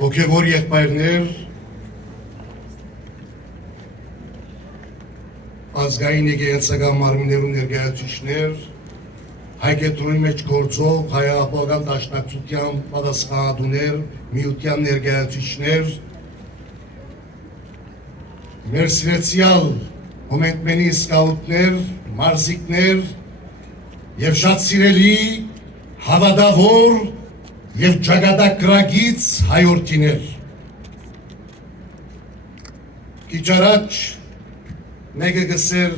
Հոգևոր եղբայրներ, ազգային եկեղեցական մարմիններու ներկայացուցիչներ, հայկետրոնի մեջ գործող հայահապողական դաշնակցության պատասխանատուներ, միության ներկայացուցիչներ, մեր սիրեցյալ հոմենտմենի սկաուտներ, մարզիկներ և շատ սիրելի հավատավոր և ճակատագրագից հայորդիներ։ Քիչ առաջ մեկը գսեր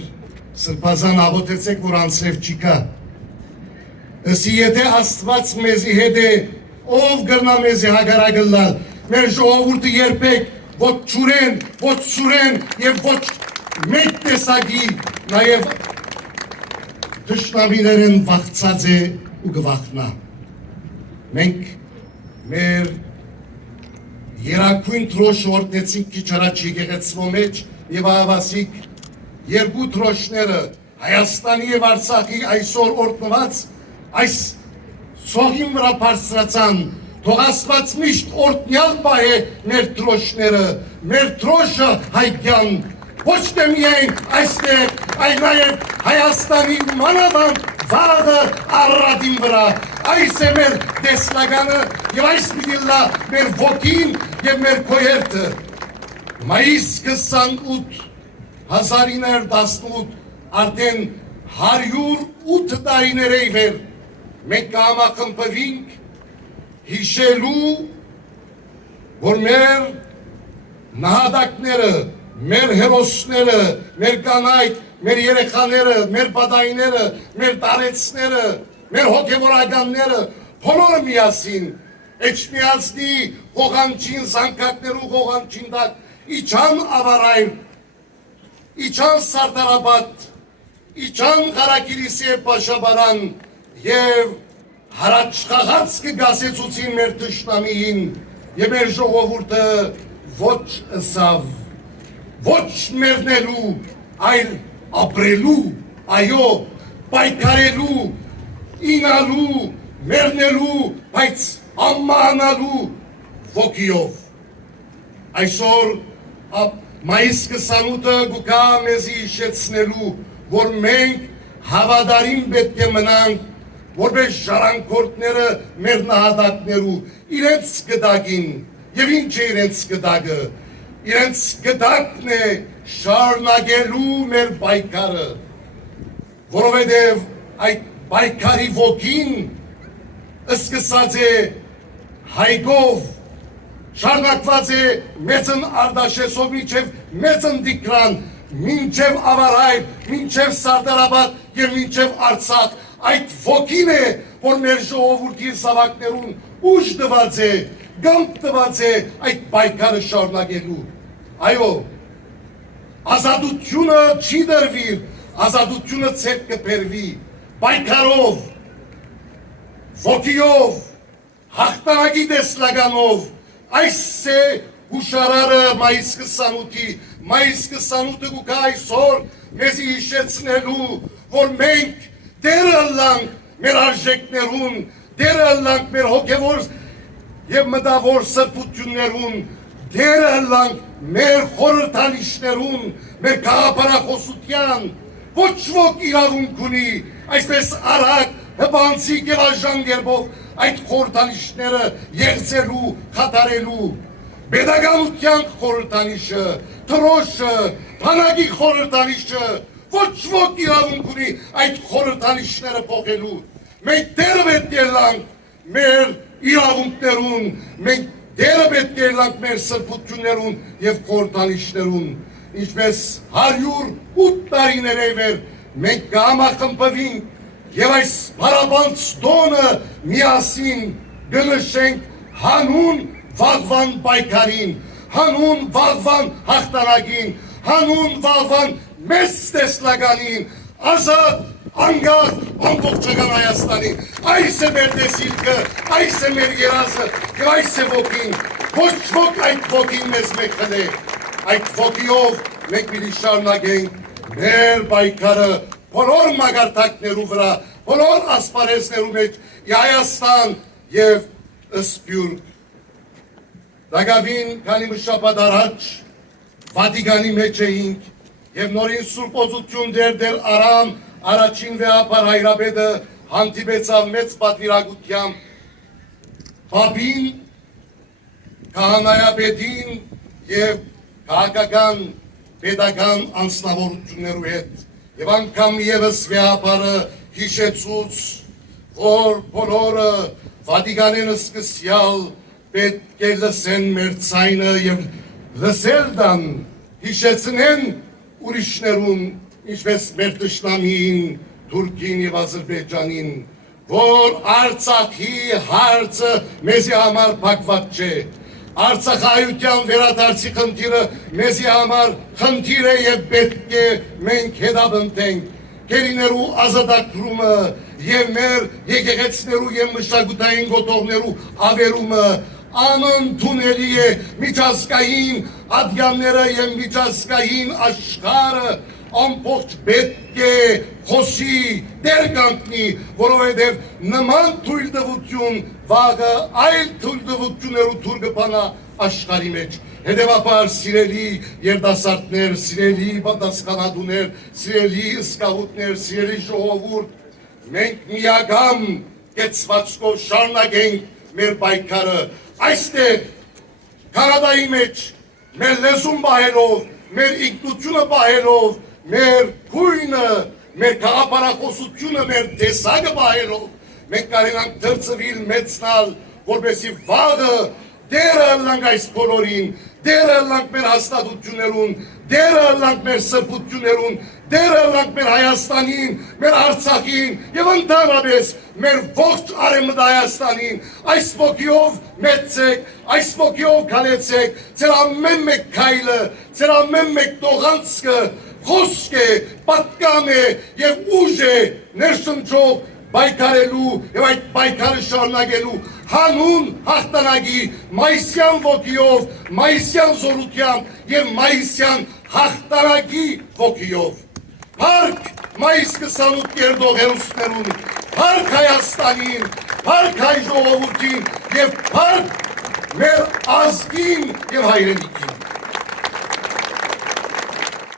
սրբազան աղոթեցեք, որ անձրև չի կա։ Ըսի եթե Աստված մեզի հետ է, ով գրնա մեզի հագարագլալ, մեր ժողովուրդը երբեք ոչ ճուրեն, ոչ սուրեն և ոչ մեկ տեսակի նաև թշնամիներեն վախծած է ու գվախնա։ Մենք մեր երակույն թրոշ օրտնեցինք քիչ առաջ եկեղեցվո մեջ և ահավասիկ երկու թրոշները Հայաստանի և Արցախի այսօր օրտնված այս սողին վրա բարձրացան, թող Աստված միշտ օրտնյալ պահե մեր թրոշները, մեր թրոշը հայկյան, ոչ թե միայն այստեղ, այլ նաև Հայաստանի մանավանդ վաղը Արարատին վրա, այս է մեր տեսլականը և այս պիտիլա մեր ոգին և մեր քոյերթը։ Մայիս 28 1918 արդեն 108 տարիներ է վեր մենք կհամախմբվենք հիշելու, որ մեր նահատակները, մեր հերոսները, մեր կանայք, մեր երեխաները, մեր բադայները, մեր տարեցները, մեր հոգևորականները, բոլորը միասին, էջմիածնի ղողանչին զանգակներու ղողանչին տակ իջան ավարայր, իջան Սարդարաբադ, իջան Ղարագիրիսի պաշաբարան և հարաճխաղաց կգասեցուցին մեր թշնամիին և մեր ժողովուրդը ոչ ըսավ, ոչ մեռնելու, այլ ապրելու, այո, պայքարելու, ինալու, մեռնելու, բայց ամմանալու ոգիով։ Այսօր մայիս 28-ը գուկա մեզի իշեցնելու, որ մենք հավատարիմ պետք է մնանք, որպես ժառանգորդները մեր նահատակներու, իրենց գդակին, և ինչ է իրենց գդակը, իրենց գդակն է շարունակելու մեր պայքարը, որովհետև այդ պայքարի ոգին սկսած է հայգով, շարունակված է մեծն Արդաշեսով մինչև մեծն Տիգրան, մինչև Ավարայր, մինչև Սարդարաբադ և մինչև Արցախ, այդ ոգին է, որ մեր ժողովուրդի զավակներուն ուժ տված է, գանք տված է այդ պայքարը շարունակելու։ Այո, ազատությունը չի դրվի, ազատությունը ցերկ կբերվի, պայքարով, ոգիով, հաղթանակի տեսլականով, այս է հուշարարը մայիս 28-ի, մայիս 28-ը գուկա այսօր մեզի հիշեցնելու, որ մենք դերը ըլլանք մեր արժեքներուն, դերը ըլլանք մեր հոգևոր և մտավոր սրբություններուն, դերը ըլլանք մեր խորհրդանիշներուն, մեր գաղափարախոսության, ոչ ոք իրավունք ունի, այսպես արագ, հպանցիկ և այժան գերբով այդ խորհրդանիշները եղծելու, խաթարելու, պետականության խորհրդանիշը, թրոշը, բանակի խորհրդանիշը, ոչ ոք իրավունք ունի այդ խորհրդանիշները փոխելու։ Մենք դերը պետք է ըլլանք մեր իրավունքներուն, մենք դերը պետք է ըլլանք մեր սրբություններուն և խորհրդանիշներուն, ինչպես 108 տարիներ է վեր մենք կհամախմբվենք և այս փառաբանց տոնը միասին կնշենք հանուն վաղվան պայքարին, հանուն վաղվան հաղթանակին, հանուն վաղվան մեծ տեսլականին, ազատ, անկախ, ամբողջական Հայաստանի։ Այս է մեր տեսիլքը, այս է մեր երազը և այս է ոգին, ոչ ոք այդ ոգին մեզ մեկ խլե, այդ ոգիով մենք պիտի շարունակենք մեր պայքարը բոլոր մագարտակներու վրա, բոլոր ասպարեզներու մեջ Հայաստան և Սփյուռք։ Դագավին քանի մշապատ առաջ Վատիկանի մեջ էինք եւ նորին Սուրբ Օծություն դեր Արամ առաջին վեհապար հայրապետը հանդիպեցավ մեծ պատվիրակությամբ Պապին, քահանայապետին եւ քաղաքական պետական անձնավորություններու հետ եւ անգամ եւս վեհապարը հիշեցուց որ բոլորը Վատիկանեն սկսյալ պետք է լսեն մեր ցայնը եւ լսել դան հիշեցնեն ուրիշներուն ինչպես մեր թշնամին Թուրքին եւ Ադրբեջանին որ Արցախի հարցը մեզի համար փակված չէ Արցախայության վերադարձի խնդիրը մեզի համար խնդիր է եւ պետք է մենք հետապնդենք գերիներու ազատագրումը եւ մեր եկեղեցիներու եւ մշակութային գոտողներու ավերումը անընդունելի է միջազգային ադյանները եւ միջազգային աշխարհը ամբողջ պետք է խոսի դեր կանգնի որովհետեւ նման թույլտվություն վաղը այլ թույլտվություններու թույլ կբանա աշխարհի մեջ հետեւաբար սիրելի երդասարտներ սիրելի պատասխանատուներ սիրելի սկավուտներ սիրելի ժողովուրդ մենք միագամ կեցվածքով շարունակենք մեր պայքարը այստեղ Կանադայի մեջ մեր լեզուն պահելով մեր ինքնությունը պահելով մեր քույնը մեր քաղաքապարախոսությունը մեր տեսակը պահելով մենք կարենանք դրծվել մեծնալ որպեսզի վաղը դերը լանք այս բոլորին դերը լանք մեր հաստատություններուն դերը լանք մեր սրբություններուն դերը լանք մեր Հայաստանին մեր Արցախին եւ ընդհանրապես մեր ողջ արևմտյան Հայաստանին այս ոգիով մեծեք այս ոգիով քալեցեք ձեր ամեն մեկ քայլը ձեր ամեն մեկ տողանցքը խոսք է պատկամ է եւ ուժ է ներշնչող պայքարելու եւ այդ պայքարը շարունակելու հանուն հաղթանակի մայիսյան ոգիով, մայիսյան զորությամբ եւ մայիսյան հաղթանակի ոգիով։ Փառք մայիս 28 կերտող հերոսներուն, փառք Հայաստանին, փառք հայ ժողովրդին եւ փառք մեր ազգին եւ հայրենիքին։